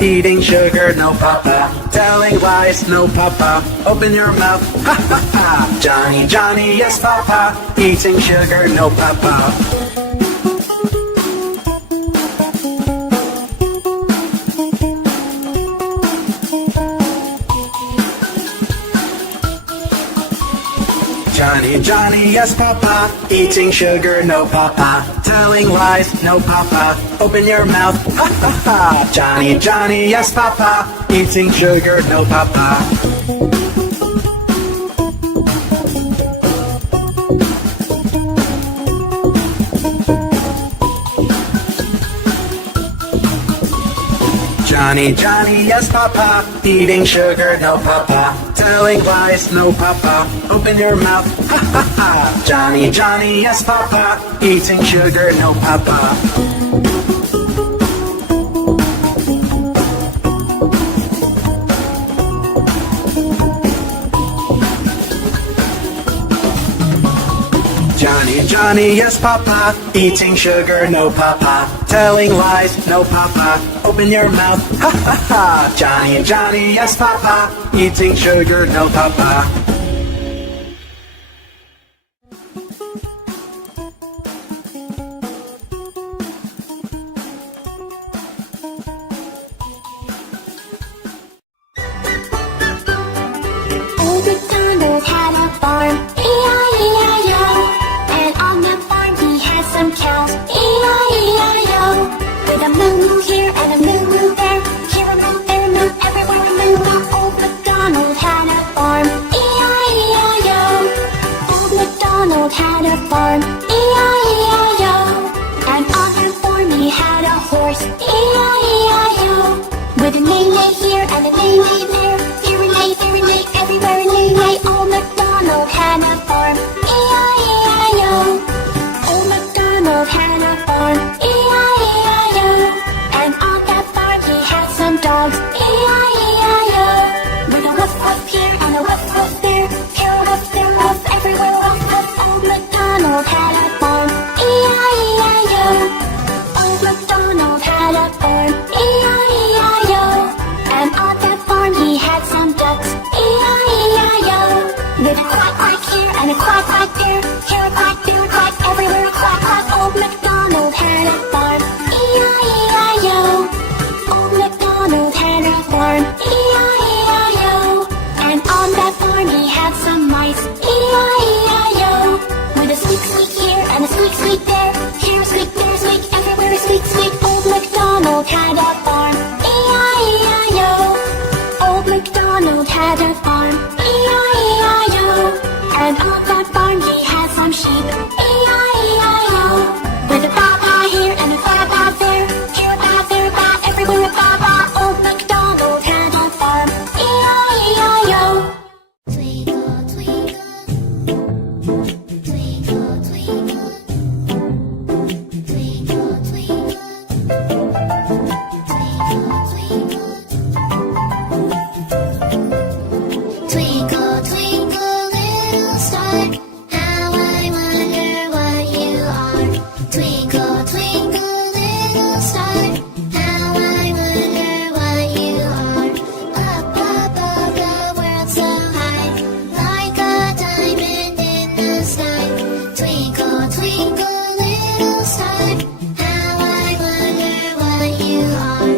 Eating sugar, no papa. Telling lies, no papa. Open your mouth, ha ha ha. Johny Johny, yes papa. Eating sugar, no papa. Johny Johny, yes papa. Eating sugar, no papa. Telling lies, no papa. Open your mouth, ha ha ha. Johny Johny, yes papa. Eating sugar, no papa. Johny Johny, yes papa. Eating sugar, no papa. Telling lies, no papa. Open your mouth, ha ha ha. Johny Johny, yes papa. Eating sugar, no papa. Johny Johny, yes papa. Eating sugar, no papa. Telling lies, no papa. Open your mouth, ha ha ha. Johny Johny, yes papa. Eating sugar, no papa. Old Macdonald had a farm, E-I-E-I-O. And on the farm he had some cows, E-I-E-I-O. With a moo-moo here and a moo-moo there, here a moo, there a moo, everywhere a moo-moo. Old Macdonald had a farm, E-I-E-I-O. Old Macdonald had a farm, E-I-E-I-O. And on that farm he had a horse, E-I-E-I-O. With a neigh-neigh here and a neigh-neigh there, here a neigh, there a neigh, everywhere a neigh-neigh. Old Macdonald had a farm, E-I-E-I-O. Old Macdonald had a farm, E-I-E-I-O. And on that farm he had some dogs, E-I-E-I-O. With a woof woof here and a woof woof there, here a woof, there a woof, everywhere a woof woof. Old Macdonald had a farm, E-I-E-I-O. Old Macdonald had a farm, E-I-E-I-O. And on that farm he had some ducks, E-I-E-I-O. With a quack quack here and a quack quack there, here a quack, there a quack, everywhere a quack quack. Old Macdonald had a farm, E-I-E-I-O. Old Macdonald had a farm, E-I-E-I-O. And on that farm he had some mice, E-I-E-I-O. With a squeak squeak here and a squeak squeak there, here a squeak, there a squeak, everywhere a squeak squeak. Old Macdonald had a farm, E-I-E-I-O. Old Macdonald had a farm, E-I-E-I-O. And on that farm he had some sheep, E-I-E-I-O. With a ba-ba here and a ba-ba there, here a ba, there a ba, everywhere a ba-ba. Old Macdonald had a farm, E-I-E-I-O. Twinkle, twinkle, twinkle, twinkle, twinkle, twinkle, twinkle, little star, how I wonder what you are. Twinkle, twinkle, little star, how I wonder what you are. Up above the world so high, like a diamond in the sky. Twinkle, twinkle, little star, how I wonder what you are.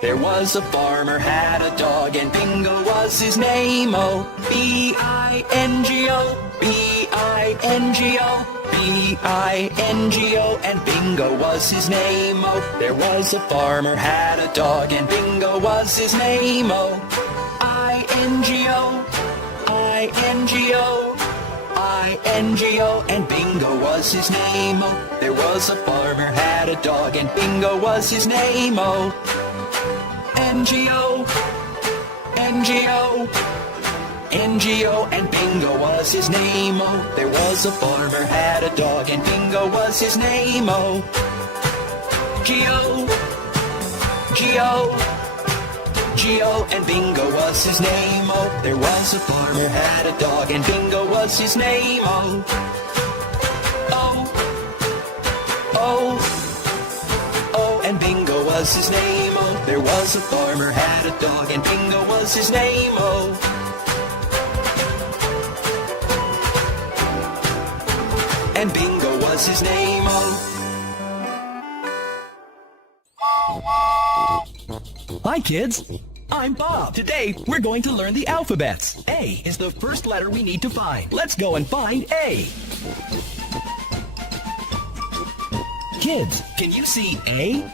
There was a farmer had a dog, and Bingo was his name-o. B-I-N-G-O, B-I-N-G-O, B-I-N-G-O, and Bingo was his name-o. There was a farmer had a dog, and Bingo was his name-o. I-N-G-O, I-N-G-O, I-N-G-O, and Bingo was his name-o. There was a farmer had a dog, and Bingo was his name-o. N-G-O, N-G-O, N-G-O, and Bingo was his name-o. There was a farmer had a dog, and Bingo was his name-o. G-O, G-O, G-O, and Bingo was his name-o. There was a farmer had a dog, and Bingo was his name-o. O, O, O, and Bingo was his name-o. There was a farmer had a dog, and Bingo was his name-o. And Bingo was his name-o. Hi, kids. I'm Bob. Today, we're going to learn the alphabets. A is the first letter we need to find. Let's go and find A. Kids, can you see A?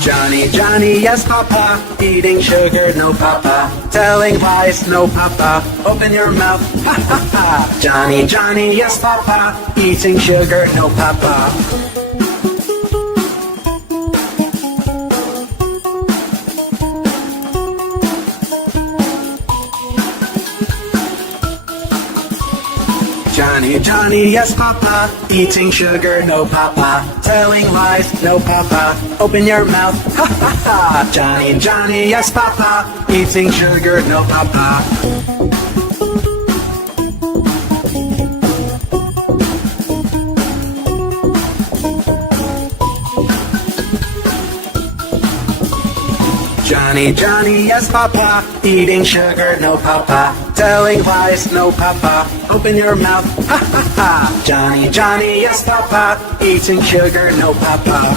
Johny, Johny, yes, Papa. Eating sugar, no, Papa. Telling lies, no, Papa. Open your mouth, ha, ha, ha. Johny, Johny, yes, Papa. Eating sugar, no, Papa. Johny, Johny, yes, Papa. Eating sugar, no, Papa. Telling lies, no, Papa. Open your mouth, ha, ha, ha. Johny, Johny, yes, Papa. Eating sugar, no, Papa. Johny, Johny, yes, Papa. Eating sugar, no, Papa. Telling lies, no, Papa. Open your mouth, ha, ha, ha. Johny, Johny, yes, Papa. Eating sugar, no, Papa.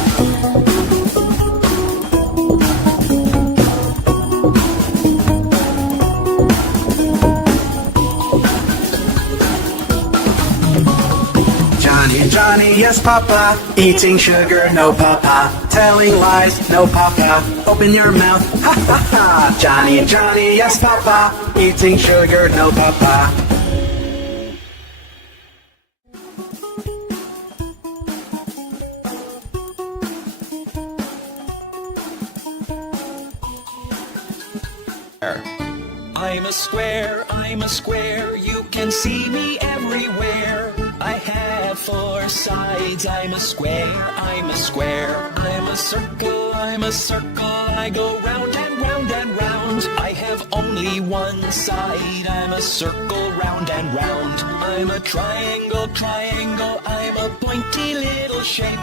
Johny, Johny, yes, Papa. Eating sugar, no, Papa. Telling lies, no, Papa. Open your mouth, ha, ha, ha. Johny, Johny, yes, Papa. Eating sugar, no, Papa. I'm a square, you can see me everywhere. I have four sides, I'm a square, I'm a square. I'm a circle, I go round and round and round. I have only one side, I'm a circle round and round. I'm a triangle, I'm a pointy little shape.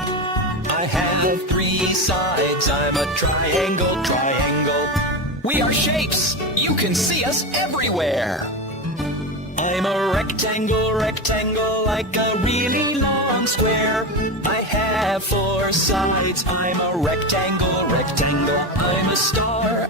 I have three sides, I'm a triangle. We are shapes, you can see us everywhere. I'm a rectangle, like a really long square. I have four sides, I'm a rectangle. I'm a star,